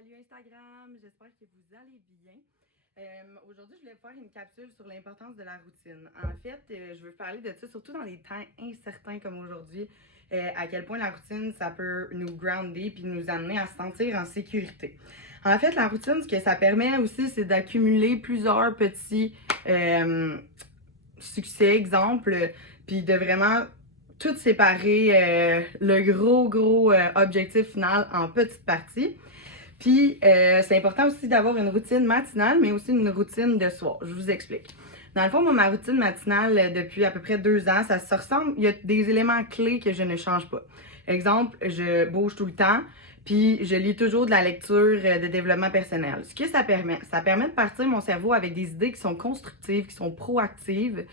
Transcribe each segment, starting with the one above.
Salut Instagram, j'espère que vous allez bien. Aujourd'hui, je voulais faire une capsule sur l'importance de la routine. En fait, je veux parler de ça, surtout dans les temps incertains comme aujourd'hui, à quel point la routine, ça peut nous grounder puis nous amener à se sentir en sécurité. En fait, la routine, ce que ça permet aussi, c'est d'accumuler plusieurs petits succès, exemples, puis de vraiment tout séparer le gros objectif final en petites parties. Puis, c'est important aussi d'avoir une routine matinale, mais aussi une routine de soir. Je vous explique. Dans le fond, moi, ma routine matinale, depuis à peu près 2 ans, ça se ressemble. Il y a des éléments clés que je ne change pas. Exemple, je bouge tout le temps, puis je lis toujours de la lecture de développement personnel. Ce que ça permet de partir mon cerveau avec des idées qui sont constructives, qui sont proactives.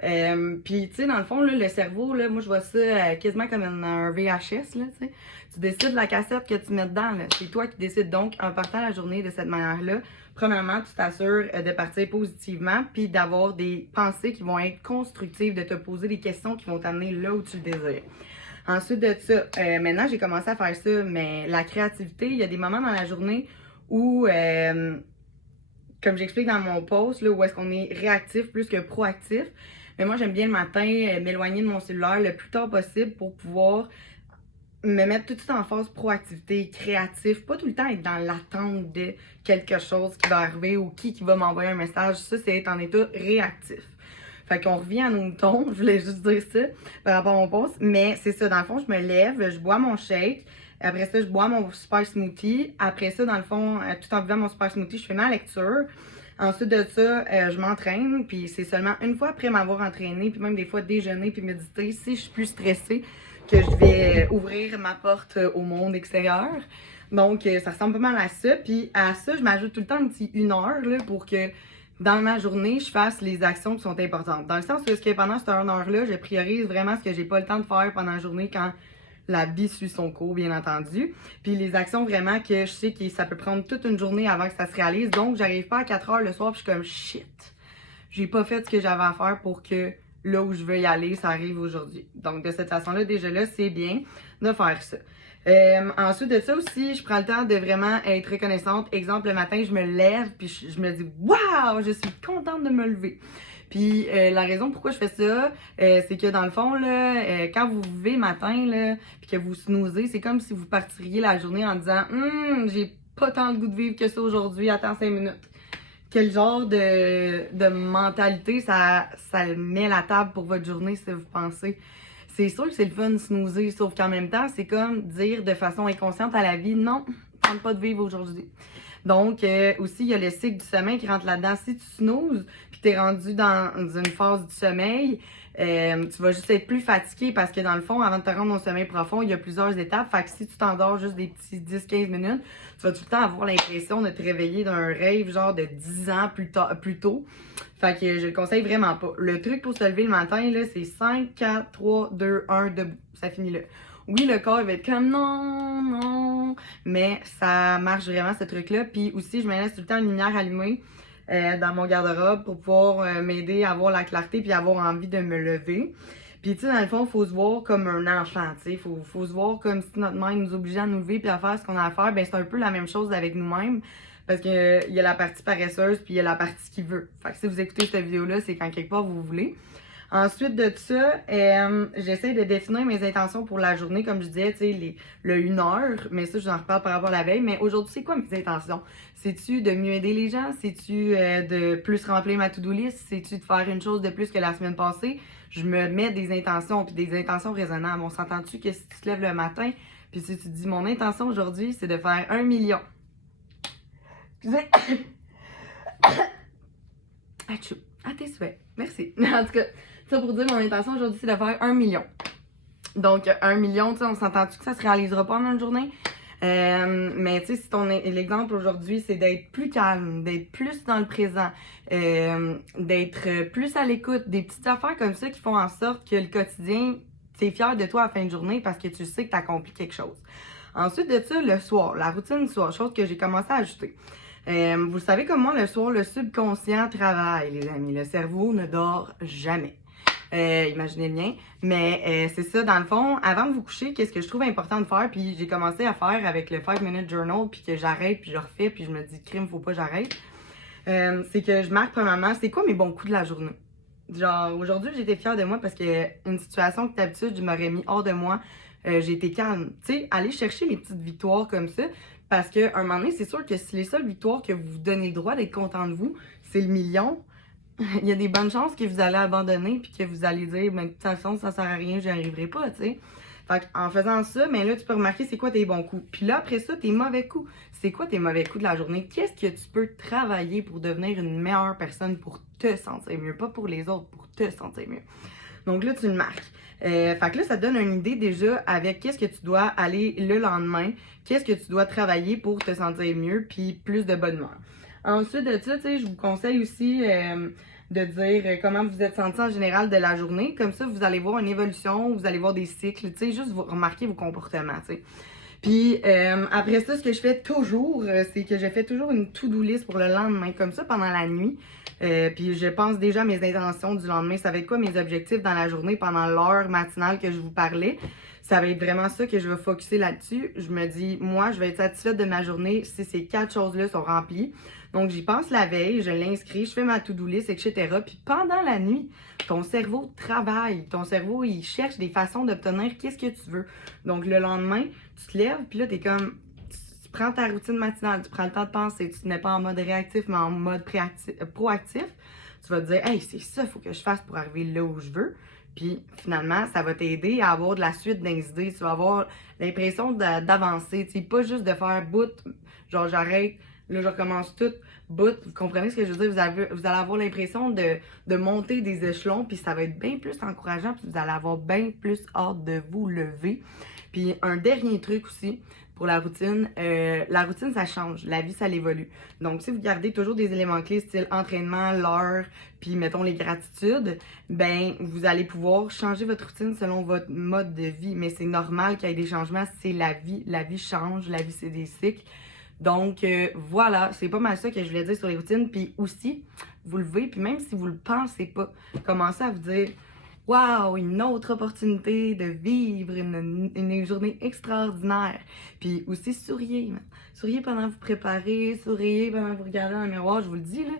Puis, tu sais, dans le fond, là, le cerveau, là, moi, je vois ça quasiment comme un VHS, là, tu sais. Tu décides la cassette que tu mets dedans, là. C'est toi qui décides. Donc, en partant la journée de cette manière-là, premièrement, tu t'assures de partir positivement, puis d'avoir des pensées qui vont être constructives, de te poser des questions qui vont t'amener là où tu le désires. Ensuite de ça, maintenant, j'ai commencé à faire ça, mais la créativité, il y a des moments dans la journée où... comme j'explique dans mon post, là, où est-ce qu'on est réactif plus que proactif. Mais moi, j'aime bien le matin m'éloigner de mon cellulaire le plus tard possible pour pouvoir me mettre tout de suite en phase proactivité, créatif, pas tout le temps être dans l'attente de quelque chose qui va arriver ou qui va m'envoyer un message. Ça, c'est être en état réactif. Fait qu'on revient à nos moutons, je voulais juste dire ça par rapport à mon post. Mais c'est ça, dans le fond, je me lève, je bois mon shake. Après ça, je bois mon super smoothie. Après ça, dans le fond, tout en buvant mon super smoothie, je fais ma lecture. Ensuite de ça, je m'entraîne. Puis c'est seulement une fois après m'avoir entraîné, puis même des fois déjeuner puis méditer, si je suis plus stressée, que je vais ouvrir ma porte au monde extérieur. Donc, ça ressemble pas mal à ça. Puis à ça, je m'ajoute tout le temps un petit 1 heure là, pour que dans ma journée, je fasse les actions qui sont importantes. Dans le sens où pendant cette 1 heure-là, je priorise vraiment ce que j'ai pas le temps de faire pendant la journée quand la vie suit son cours, bien entendu. Puis les actions vraiment que je sais que ça peut prendre toute une journée avant que ça se réalise. Donc, j'arrive pas à 4 heures le soir puis je suis comme shit. J'ai pas fait ce que j'avais à faire pour que là où je veux y aller, ça arrive aujourd'hui. Donc, de cette façon-là, déjà là, c'est bien de faire ça. Ensuite de ça aussi, je prends le temps de vraiment être reconnaissante. Exemple, le matin, je me lève puis je me dis « Wow! Je suis contente de me lever! » Puis la raison pourquoi je fais ça, c'est que dans le fond, là, quand vous vivez le matin, là, puis que vous snoozez, c'est comme si vous partiriez la journée en disant j'ai pas tant le goût de vivre que ça aujourd'hui, attends 5 minutes. Quel genre de mentalité ça met la table pour votre journée si vous pensez? C'est sûr que c'est le fun de snoozer, sauf qu'en même temps, c'est comme dire de façon inconsciente à la vie, non, tente pas de vivre aujourd'hui. Donc, aussi, il y a le cycle du sommeil qui rentre là-dedans. Si tu snoozes, puis t'es rendu dans une phase du sommeil, tu vas juste être plus fatigué parce que dans le fond, avant de te rendre au sommeil profond, il y a plusieurs étapes. Fait que si tu t'endors juste des petits 10-15 minutes, tu vas tout le temps avoir l'impression de te réveiller d'un rêve genre de 10 ans plus tôt. Fait que je le conseille vraiment pas. Le truc pour se lever le matin, là, c'est 5, 4, 3, 2, 1, debout. Ça finit là. Oui, le corps il va être comme non, mais ça marche vraiment ce truc-là. Puis aussi, je me laisse tout le temps une lumière allumée dans mon garde-robe pour pouvoir m'aider à avoir la clarté puis avoir envie de me lever. Puis tu sais, dans le fond, il faut se voir comme un enfant, tu sais. Faut se voir comme si notre mère nous obligeait à nous lever puis à faire ce qu'on a à faire. Ben c'est un peu la même chose avec nous-mêmes. Parce que il y a la partie paresseuse puis il y a la partie qui veut. Fait que si vous écoutez cette vidéo-là, c'est quand quelque part vous voulez. Ensuite de ça, j'essaie de définir mes intentions pour la journée, comme je disais, tu sais, le 1 heure, mais ça, je vous en reparle par rapport à la veille. Mais aujourd'hui, c'est quoi mes intentions? C'est-tu de mieux aider les gens? C'est-tu de plus remplir ma to-do list? C'est-tu de faire une chose de plus que la semaine passée? Je me mets des intentions, puis des intentions raisonnables. On s'entend-tu que si tu te lèves le matin, puis si tu te dis, mon intention aujourd'hui, c'est de faire 1 million. Excusez. Achou. À tes souhaits. Merci. En tout cas, ça pour dire, mon intention aujourd'hui, c'est de faire 1 million. Donc, 1 million, tu sais, on s'entend-tu que ça se réalisera pas en une journée? Mais tu sais, si l'exemple aujourd'hui, c'est d'être plus calme, d'être plus dans le présent, d'être plus à l'écoute, des petites affaires comme ça qui font en sorte que le quotidien, tu es fier de toi à la fin de journée parce que tu sais que tu as accompli quelque chose. Ensuite de ça, le soir, la routine du soir, chose que j'ai commencé à ajouter. Vous savez comme moi, le soir, le subconscient travaille, les amis. Le cerveau ne dort jamais. Imaginez le mien. Mais c'est ça, dans le fond, avant de vous coucher, qu'est-ce que je trouve important de faire, puis j'ai commencé à faire avec le 5-minute journal, puis que j'arrête, puis je refais, puis je me dis, crime, faut pas que j'arrête. C'est que je marque premièrement, c'est quoi mes bons coups de la journée. Genre, aujourd'hui, j'étais fière de moi parce que une situation que d'habitude, je m'aurais mis hors de moi, j'ai été calme. Tu sais, aller chercher les petites victoires comme ça, parce qu'à un moment donné, c'est sûr que si les seules victoires que vous vous donnez le droit d'être content de vous, c'est le million, il y a des bonnes chances que vous allez abandonner puis que vous allez dire, ben, de toute façon, ça sert à rien, j'y arriverai pas, tu sais. Fait en faisant ça, mais là, tu peux remarquer c'est quoi tes bons coups. Puis là, après ça, tes mauvais coups. C'est quoi tes mauvais coups de la journée? Qu'est-ce que tu peux travailler pour devenir une meilleure personne, pour te sentir mieux? Pas pour les autres, pour te sentir mieux. Donc là, tu le marques. Fait que là, ça te donne une idée déjà avec qu'est-ce que tu dois aller le lendemain, qu'est-ce que tu dois travailler pour te sentir mieux, puis plus de bonne humeur. Ensuite de ça, tu sais, je vous conseille aussi de dire comment vous êtes senti en général de la journée. Comme ça, vous allez voir une évolution, vous allez voir des cycles, tu sais, juste vous remarquer vos comportements, tu sais. Puis après ça, ce que je fais toujours, c'est que je fais toujours une to-do list pour le lendemain, comme ça, pendant la nuit. Puis je pense déjà à mes intentions du lendemain. Ça va être quoi mes objectifs dans la journée pendant l'heure matinale que je vous parlais. Ça va être vraiment ça que je vais focusser là-dessus. Je me dis, moi, je vais être satisfaite de ma journée si ces 4 choses-là sont remplies. Donc, j'y pense la veille, je l'inscris, je fais ma to-do list, etc. Puis pendant la nuit, ton cerveau travaille. Ton cerveau, il cherche des façons d'obtenir qu'est-ce que tu veux. Donc, le lendemain, tu te lèves, puis là, t'es comme... Tu prends ta routine matinale, tu prends le temps de penser. Tu n'es pas en mode réactif, mais en mode proactif. Tu vas te dire, hey, c'est ça, il faut que je fasse pour arriver là où je veux. Puis finalement, ça va t'aider à avoir de la suite d'idées. Tu vas avoir l'impression d'avancer. Tu sais, pas juste de faire bout, genre j'arrête, là je recommence tout, bout. Vous comprenez ce que je veux dire? Vous allez avoir l'impression de monter des échelons, puis ça va être bien plus encourageant, puis vous allez avoir bien plus hâte de vous lever. Puis un dernier truc aussi, pour la routine ça change, la vie ça l'évolue. Donc si vous gardez toujours des éléments clés style entraînement, l'heure, puis mettons les gratitudes, ben vous allez pouvoir changer votre routine selon votre mode de vie. Mais c'est normal qu'il y ait des changements, c'est la vie change, la vie c'est des cycles. Donc voilà, c'est pas mal ça que je voulais dire sur les routines. Puis aussi, vous levez, puis même si vous le pensez pas, commencez à vous dire wow, une autre opportunité de vivre une journée extraordinaire. Puis aussi, souriez. Souriez pendant que vous préparez, souriez pendant que vous regardez dans le miroir. Je vous le dis, là,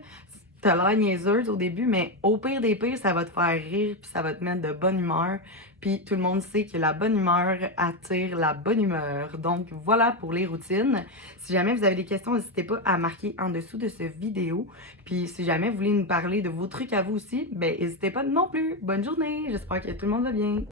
t'as l'air niaiseuse au début, mais au pire des pires, ça va te faire rire, puis ça va te mettre de bonne humeur. Puis tout le monde sait que la bonne humeur attire la bonne humeur. Donc voilà pour les routines. Si jamais vous avez des questions, n'hésitez pas à marquer en dessous de cette vidéo. Puis si jamais vous voulez nous parler de vos trucs à vous aussi, ben n'hésitez pas non plus. Bonne journée, j'espère que tout le monde va bien.